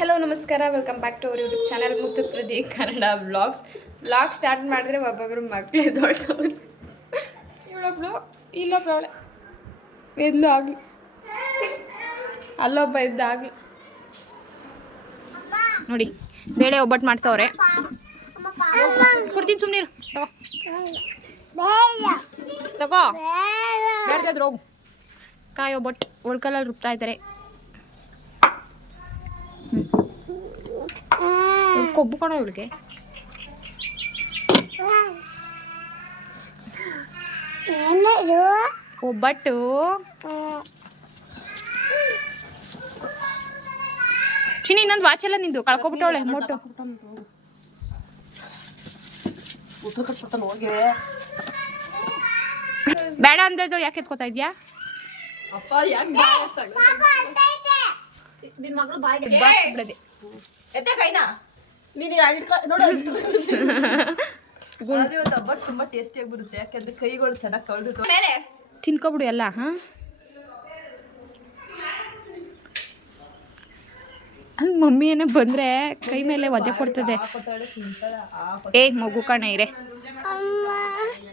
Hello ನಮಸ್ಕಾರ, welcome back to our YouTube channel Muthu Pradeep Kannada vlog start ಮಾಡಿದ್ರೆ ಒಬ್ಬೊಬ್ಬರು ಮಕ್ಕಳೇ ದೊಡ್ಡವರು. ಇವಳೊಬ್ಳು ಇಲ್ಲೊಬ್ಳು ಅವಳೆ ಎದ್ಲು ಆಗಲಿ, ಅಲ್ಲೊಬ್ಬ ಎದ್ದಾಗಲಿ. ನೋಡಿ ಬೇಳೆ ಒಬ್ಬಟ್ಟು ಮಾಡ್ತಾವ್ರೆ. ಕೊಡ್ತೀನಿ ಸುಮ್ಮನಿರು, ತಗೋ ಬೇಡ್ದಾದ್ರು ಹೋಗು. ಕಾಯಿ ಒಬ್ಬಟ್ಟು ಒಳ್ಕಲ್ಲಲ್ಲಿ ರುಬ್ತಾ ಇದ್ದಾರೆ. ಕೊಬ್ಬು ಕಣ ಇವಳಿಗೆ. ಒಬ್ಬಟ್ಟು ಚಿನಿ, ಇನ್ನೊಂದು ವಾಚ್ ಎಲ್ಲ ನಿಂದು ಕಳ್ಕೊಬಿಟ್ಟವಳೆ. ಮೊಟ್ಟು ಬೇಡ ಅಂದದ್ದು ಯಾಕೆ ಎತ್ಕೋತಾ ಇದ್ಯಾ? ತುಂಬಾ ಟೇಸ್ಟಿಯಾಗಿ ಬರುತ್ತೆ, ಯಾಕಂದ್ರೆ ಕೈಗಳು ಚೆನ್ನಾಗಿ ಕಳೆದು ತಿನ್ಕೊಬಿಡು ಎಲ್ಲ. ಹಾ, ಮಮ್ಮಿ ಏನೇ ಬಂದ್ರೆ ಕೈ ಮೇಲೆ ಒದೆ ಕೊಡ್ತದೆ. ಏ ಮಗು ಕಣ ಇರೆ,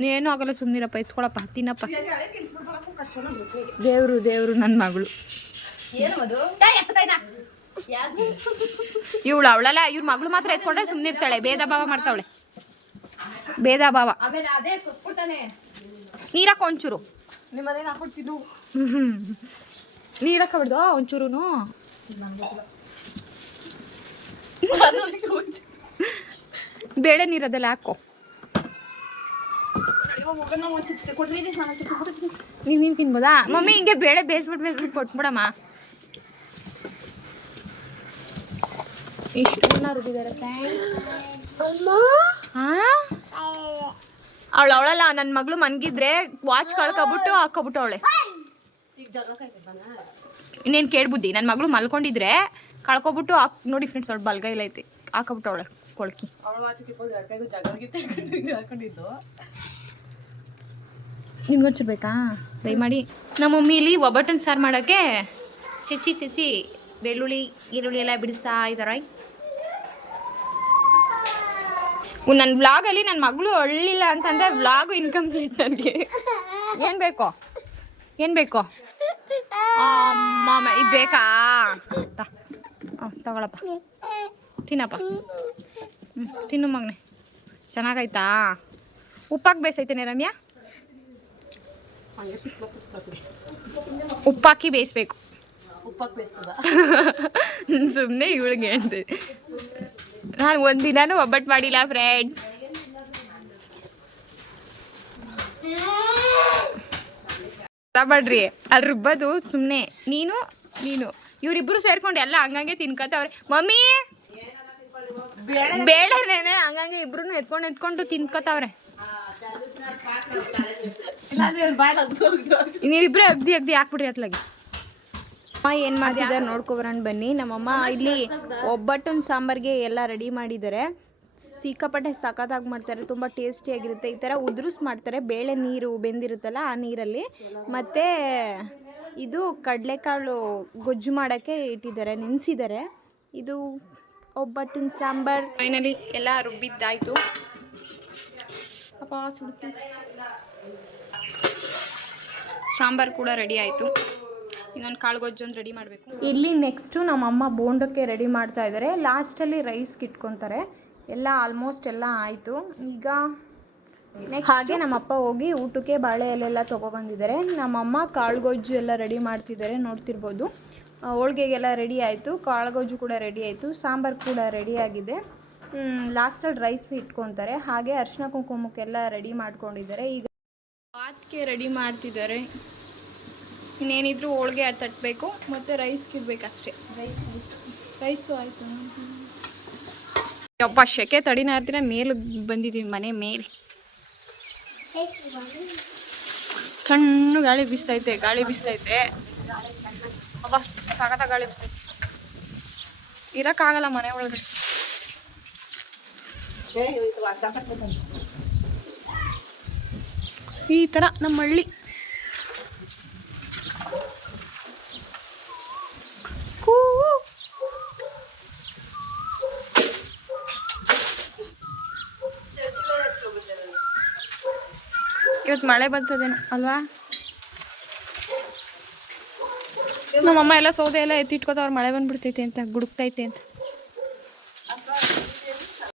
ನೀನು ಆಗಲ್ಲ, ಸುಮ್ಮನಿರಪ್ಪ, ಎತ್ಕೊಳಪ್ಪ, ತಿನ್ನಪ್ಪ. ದೇವ್ರು ನನ್ನ ಮಗಳು. ಇವಳು ಅವಳಲ್ಲ, ಇವ್ರ ಮಗಳು ಮಾತ್ರ ಎತ್ಕೊಂಡ್ರೆ ಸುಮ್ಮನಿರ್ತಾಳೆ. ಭೇದ ಭಾವ ಮಾಡ್ತಾವಳೆ, ಭೇದ ಭಾವ. ನೀರಕ್ಕ ಒಂಚೂರು, ನೀರಕ್ಕ ಬಿಡ್ದು ಒಂಚೂರು. ಬೇಳೆ ನೀರದೆಲ್ಲ ಹಾಕೋ. ನೀನು ತಿನ್ಬೋದಾ ಮಮ್ಮಿ? ಹಿಂಗೆ ಬೇಳೆ ಬೇಯಿಸ್ಬಿಟ್ಟು ಕೊಟ್ಬಿಡಮ್ಮ. ಇಷ್ಟನ್ನ ರುಬ್ಬಿದ್ದಾರೆ. ಅವಳಲ್ಲ, ನನ್ನ ಮಗಳು ಮನ್ಗಿದ್ರೆ ವಾಚ್ ಕಳ್ಕೊಬಿಟ್ಟು ಹಾಕೋಬಿಟ್ಟು ಅವಳೆ. ಇನ್ನೇನು ಕೇಳ್ಬುದ್ದಿ, ನನ್ನ ಮಗಳು ಮಲ್ಕೊಂಡಿದ್ರೆ ಕಳ್ಕೊಬಿಟ್ಟು ನೋಡಿ ಫ್ರೆಂಡ್ಸ್, ಅವಳು ಬಲ್ಗೈ ಇಲ್ಲ ಐತಿ, ಹಾಕೋಬಿಟ್ಟು ಅವಳೆ ಕೊಳ್ಕಿ. ನಿನ್ಗೊಂಚೂರು ಬೇಕಾ? ದಯಮಾಡಿ. ನಮ್ಮ ಮಮ್ಮಿ ಇಲ್ಲಿ ಒಬ್ಬಟ್ಟನ್ನು ಸಾರು ಮಾಡೋಕ್ಕೆ ಚೆಚ್ಚಿ ಬೆಳ್ಳುಳ್ಳಿ ಈರುಳ್ಳಿ ಎಲ್ಲ ಬಿಡಿಸ್ತಾ ಇದ್ದಾರೆ. ನನ್ನ ವ್ಲಾಗಲ್ಲಿ ನನ್ನ ಮಗಳು ಅಳ್ಳಿಲ್ಲ ಅಂತಂದರೆ ವ್ಲಾಗು ಇನ್ಕಂಪ್ಲೀಟ್. ನನಗೆ ಏನು ಬೇಕೋ ಮಾಮ ಇದು ಬೇಕಾ? ತಗೊಳಪ್ಪ, ತಿನ್ನಪ್ಪ. ತಿನ್ನು ಮಗನೆ, ಚೆನ್ನಾಗಾಯ್ತಾ? ಉಪ್ಪಾಕಿ ಬೇಯಿಸೈತೇನೆ ರಮ್ಯಾ? ಉಪ್ಪಾಕಿ ಬೇಯಿಸ್ಬೇಕು. ಸುಮ್ಮನೆ ಇವಳಿಗೆ ಹೇಳ್ತೀವಿ. ನಾನು ಒಂದಿನಾನು ಒಬ್ಬಟ್ಟು ಮಾಡಿಲ್ಲ ಫ್ರೆಂಡ್ಸ್. ಮಾಡ್ರಿ ಅಲ್ಲಿ ರುಬ್ಬೋದು ಸುಮ್ಮನೆ. ನೀನು ಇವರಿಬ್ರು ಸೇರ್ಕೊಂಡು ಎಲ್ಲ ಹಂಗಂಗೆ ತಿನ್ಕೋತವ್ರೆ. ಮಮ್ಮಿ ಬೇಡನೇನೆ ಹಂಗಂಗೆ ಇಬ್ರು ಎತ್ಕೊಂಡು ತಿನ್ಕೋತವ್ರೆ. ನೀವಿಬ್ರು ಅಗ್ದಿ ಹಾಕ್ಬಿಡ್ರಿ ಅತ್ಲಾಗಿ. ಅಮ್ಮ ಏನು ಮಾಡ್ತಿದ್ದಾರೆ ನೋಡ್ಕೊಬರೋಣ ಬನ್ನಿ. ನಮ್ಮಮ್ಮ ಇಲ್ಲಿ ಒಬ್ಬಟ್ಟಿನ ಸಾಂಬಾರಿಗೆ ಎಲ್ಲ ರೆಡಿ ಮಾಡಿದ್ದಾರೆ. ಸಿಕ್ಕಾಪಟ್ಟೆ ಸಖತ್ತಾಗಿ ಮಾಡ್ತಾರೆ, ತುಂಬ ಟೇಸ್ಟಿಯಾಗಿರುತ್ತೆ. ಈ ಥರ ಉದುರಿಸಿ ಮಾಡ್ತಾರೆ. ಬೇಳೆ ನೀರು ಬೆಂದಿರುತ್ತಲ್ಲ ಆ ನೀರಲ್ಲಿ. ಮತ್ತು ಇದು ಕಡಲೆಕಾಳು ಗೊಜ್ಜು ಮಾಡೋಕ್ಕೆ ಇಟ್ಟಿದ್ದಾರೆ, ನೆನೆಸಿದ್ದಾರೆ. ಇದು ಒಬ್ಬಟ್ಟಿನ ಸಾಂಬಾರು. ಫೈನಲಿ ಎಲ್ಲ ರುಬ್ಬಿದ್ದಾಯಿತು. ಅಪ್ಪ ಸುಡುತ್ತೆ. ಸಾಂಬಾರು ಕೂಡ ರೆಡಿ ಆಯಿತು. ಇನ್ನೊಂದು ಕಾಳು ಗೊಜ್ಜೊಂದು ರೆಡಿ ಮಾಡಬೇಕು. ಇಲ್ಲಿ ನೆಕ್ಸ್ಟು ನಮ್ಮಮ್ಮ ಬೋಂಡಕ್ಕೆ ರೆಡಿ ಮಾಡ್ತಾ ಇದ್ದಾರೆ. ಲಾಸ್ಟಲ್ಲಿ ರೈಸ್ಗೆ ಇಟ್ಕೊತಾರೆ. ಎಲ್ಲ ಆಲ್ಮೋಸ್ಟ್ ಎಲ್ಲ ಆಯಿತು. ಈಗ ಹಾಗೆ ನಮ್ಮಪ್ಪ ಹೋಗಿ ಊಟಕ್ಕೆ ಬಾಳೆ ಎಲೆಲ್ಲ ತೊಗೊಬಂದಿದ್ದಾರೆ. ನಮ್ಮಮ್ಮ ಕಾಳು ಗೊಜ್ಜು ಎಲ್ಲ ರೆಡಿ ಮಾಡ್ತಿದ್ದಾರೆ, ನೋಡ್ತಿರ್ಬೋದು. ಹೋಳಿಗೆಗೆಲ್ಲ ರೆಡಿ ಆಯಿತು, ಕಾಳು ಗೊಜ್ಜು ಕೂಡ ರೆಡಿ ಆಯಿತು, ಸಾಂಬಾರು ಕೂಡ ರೆಡಿ ಆಗಿದೆ. ಲಾಸ್ಟಲ್ಲಿ ರೈಸ್ ಇಟ್ಕೊತಾರೆ. ಹಾಗೆ ಅರಿಶಿನ ಕುಂಕುಮಕ್ಕೆಲ್ಲ ರೆಡಿ ಮಾಡ್ಕೊಂಡಿದ್ದಾರೆ. ಈಗ ಬಾತ್ಗೆ ರೆಡಿ ಮಾಡ್ತಿದ್ದಾರೆ. ಇನ್ನೇನಿದ್ರು ಹೋಳಿಗೆ ತಟ್ಟಬೇಕು ಮತ್ತು ರೈಸ್ಗೆ ಇಡಬೇಕಷ್ಟೇ. ರೈಸು ಆಯಿತು. ಯಪ್ಪ ಶೆಕೆ ತಡಿನ ಇರ್ತೀರ, ಮೇಲೆ ಬಂದಿದ್ದೀವಿ, ಮನೆ ಮೇಲೆ. ಸಣ್ಣ ಗಾಳಿ ಬೀಸ್ತೈತೆ. ಅಬ್ಬ ಸಖತ್ತ ಗಾಳಿ ಬೀಸ್ತೈತೆ. ಇರೋಕ್ಕಾಗಲ್ಲ ಮನೆ ಒಳಗಡೆ. ಈ ಥರ ನಮ್ಮ ಹಳ್ಳಿ. ಇವತ್ತು ಮಳೆ ಬರ್ತದೇನೋ ಅಲ್ವಾ? ನಮ್ಮಮ್ಮ ಎಲ್ಲ ಸೌದೆ ಎಲ್ಲ ಎತ್ತಿಟ್ಕೋತಾವ್ರು, ಮಳೆ ಬಂದ್ಬಿಡ್ತೈತೆ ಅಂತ, ಗುಡುಕ್ತೈತೆ ಅಂತ.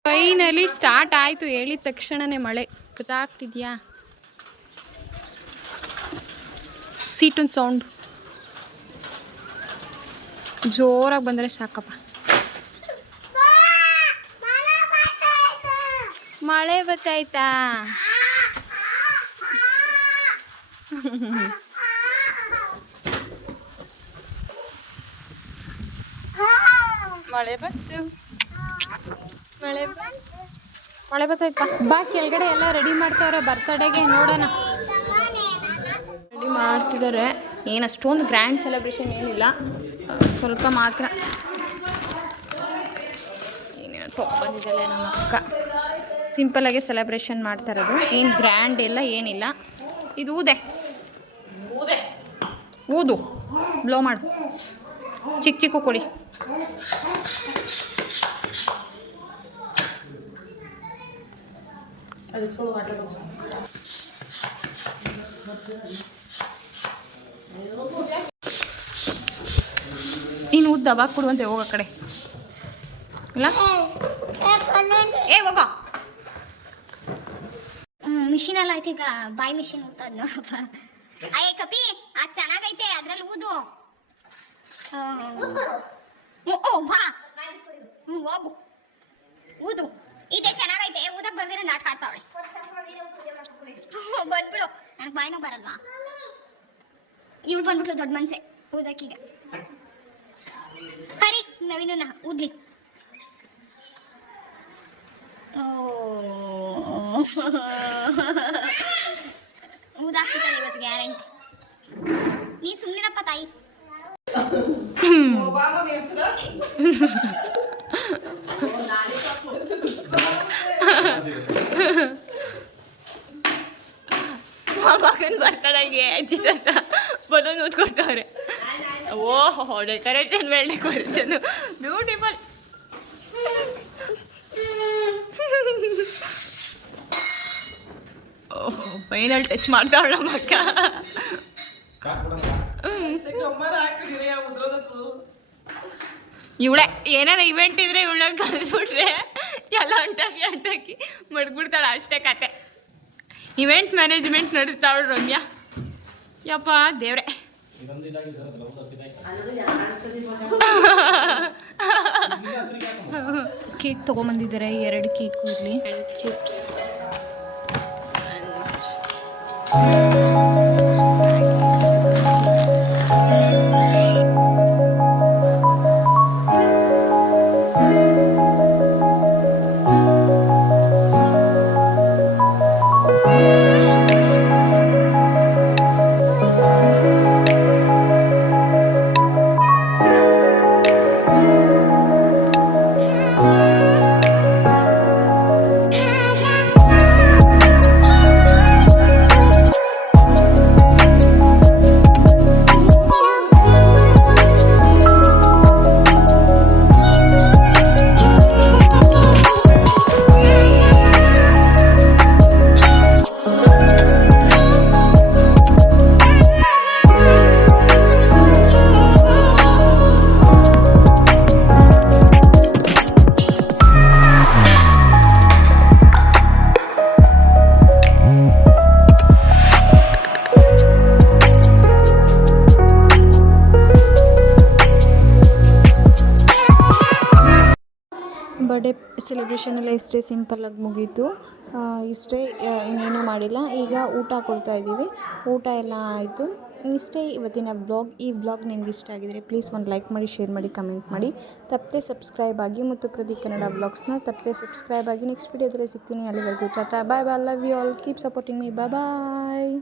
ಫೈನಲಿ ಸ್ಟಾರ್ಟ್ ಆಯಿತು, ಹೇಳಿದ ತಕ್ಷಣನೇ ಮಳೆ. ಗೊತ್ತಾಗ್ತಿದ್ಯಾ? ಸೀಟನ್ ಸೌಂಡ್ ಜೋರಾಗಿ ಬಂದರೆ ಸಾಕಪ್ಪ. ಮಳೆ ಬತ್ತಾಯ್ತಾ? ಮಳೆ ಬಂತು, ಮಳೆ ಬತ್ತಾಯ್ತಾ? ಬಾ ಕೆಳಗಡೆ ಎಲ್ಲ ರೆಡಿ ಮಾಡ್ತಾವ್ರೆ ಬರ್ತಡೇಗೆ, ನೋಡೋಣ. ರೆಡಿ ಮಾಡ್ತಿದ್ದಾರೆ. ಏನು ಅಷ್ಟೊಂದು ಗ್ರ್ಯಾಂಡ್ ಸೆಲೆಬ್ರೇಷನ್ ಏನಿಲ್ಲ, ಸ್ವಲ್ಪ ಮಾತ್ರ. ಏನೇನು ತೊಗೊಂಡಿದ್ದಾಳೆ ನಮ್ಮ ಅಕ್ಕ. ಸಿಂಪಲಾಗೆ ಸೆಲೆಬ್ರೇಷನ್ ಮಾಡ್ತಾ ಇರೋದು, ಏನು ಗ್ರ್ಯಾಂಡ್ ಎಲ್ಲ ಏನಿಲ್ಲ. ಇದು ಊದು ಬ್ಲೋ ಮಾಡು, ಚಿಕ್ಕ ಚಿಕ್ಕ ಕೊಡಿ. ನೀನು ಊದು ದಬಾಕ್ ಕೊಡುವಂತೆ, ಹೋಗ ಕಡೆ ಇಲ್ಲ ಹೋಗ. ಮಿಷಿನ್ ಐತೆ ಈಗ, ಬಾಯ್ ಮಿಷಿನ್ ಊತದ್ ನೋಡಪ್ಪ. ಅಯ್ಯ ಕಪಿ, ಅದು ಚೆನ್ನಾಗೈತೆ, ಅದ್ರಲ್ಲಿ ಊದು. ಬಾ ಹೋಗು, ಊದು. ಇದೇ ಚೆನ್ನಾಗೈತೆ, ಊದಕ್ ಬರ್ದಿರ ನಾಟಕ ಆಡ್ತಾವಳೆ. ಬಂದ್ಬಿಡು, ನನಗೆ ಬಾಯ್ನೂ ಬರಲ್ವಾ? ಇವಳು ಬಂದ್ಬಿಟ್ಲು ದೊಡ್ಡ ಮನ್ಸೆ ಊದಕ್ಕೀಗ. ಕರಿ ನವೀನ ಊದ್ಲಿ. ಊದಾಕ್ತಿದ್ದಾಳೆ ಇವತ್ತು ಗ್ಯಾರಂಟಿ. ನೀನು ಸುಮ್ಮನಿರಪ್ಪ ತಾಯಿ. ಮಗನ ಬರ್ತಡೆಗೆ ಅಜ್ಜಿ ತಾತ ಬಲೂನ್ ಊದ್ಕೊಟ್ಟವ್ರೆ. ಓಹೋ, ಡೆಕೋರೇಷನ್ ಮೇಲೆ ಡೆಕೋರೇಷನ್ ಬ್ಯೂಟಿಫುಲ್. ಓಹೋ, ಫೈನಲ್ ಟಚ್ ಮಾಡ್ತಾವಳ ನಮ್ಮ ಅಕ್ಕ. ಇವಳೆ ಏನಾರ ಇವೆಂಟ್ ಇದ್ರೆ ಇವಳನ್ನ ಕಳಿಸ್ಬಿಟ್ರೆ ಎಲ್ಲ ಅಂಟಾಕಿ ಮಡ್ಬಿಡ್ತಾಳೆ, ಅಷ್ಟೇ ಕತೆ. ಇವೆಂಟ್ ಮ್ಯಾನೇಜ್ಮೆಂಟ್ ನಡೆಸ್ತಾವಳು ರಮ್ಯಾ. ಯಪ್ಪ ದೇವ್ರೆ. ಕೇಕ್ ತೊಗೊಂಬಂದಿದ್ದಾರೆ, 2 ಕೇಕ್ ಇರಲಿ ಆ್ಯಂಡ್ ಚಿಪ್ಸ್. ಬರ್ಡೇ ಸೆಲೆಬ್ರೇಷನೆಲ್ಲ ಇಷ್ಟೇ ಸಿಂಪಲ್ಲಾಗಿ ಮುಗೀತು. ಇಷ್ಟೇ, ಇನ್ನೇನೂ ಮಾಡಿಲ್ಲ. ಈಗ ಊಟ ಕೊಡ್ತಾಯಿದ್ದೀವಿ. ಊಟ ಎಲ್ಲ ಆಯಿತು. ಇಷ್ಟೇ ಇವತ್ತಿನ ವ್ಲಾಗ್. ಈ ವ್ಲಾಗ್ ನಿಮ್ಗೆ ಇಷ್ಟ ಆಗಿದರೆ ಪ್ಲೀಸ್ ಒಂದು ಲೈಕ್ ಮಾಡಿ, ಶೇರ್ ಮಾಡಿ, ಕಮೆಂಟ್ ಮಾಡಿ. ತಪ್ಪದೆ ಸಬ್ಸ್ಕ್ರೈಬ್ ಆಗಿ. ಮತ್ತು ಪ್ರದೀಪ್ ಕನ್ನಡ ವ್ಲಾಗ್ಸ್ನ ತಪ್ಪದೆ ಸಬ್ಸ್ಕ್ರೈಬ್ ಆಗಿ. ನೆಕ್ಸ್ಟ್ ವಿಡಿಯೋದಲ್ಲಿ ಸಿಗ್ತೀನಿ. ಅಲ್ಲಿವರೆಗೂ tata, bye bye, love you all, keep supporting me, bye bye.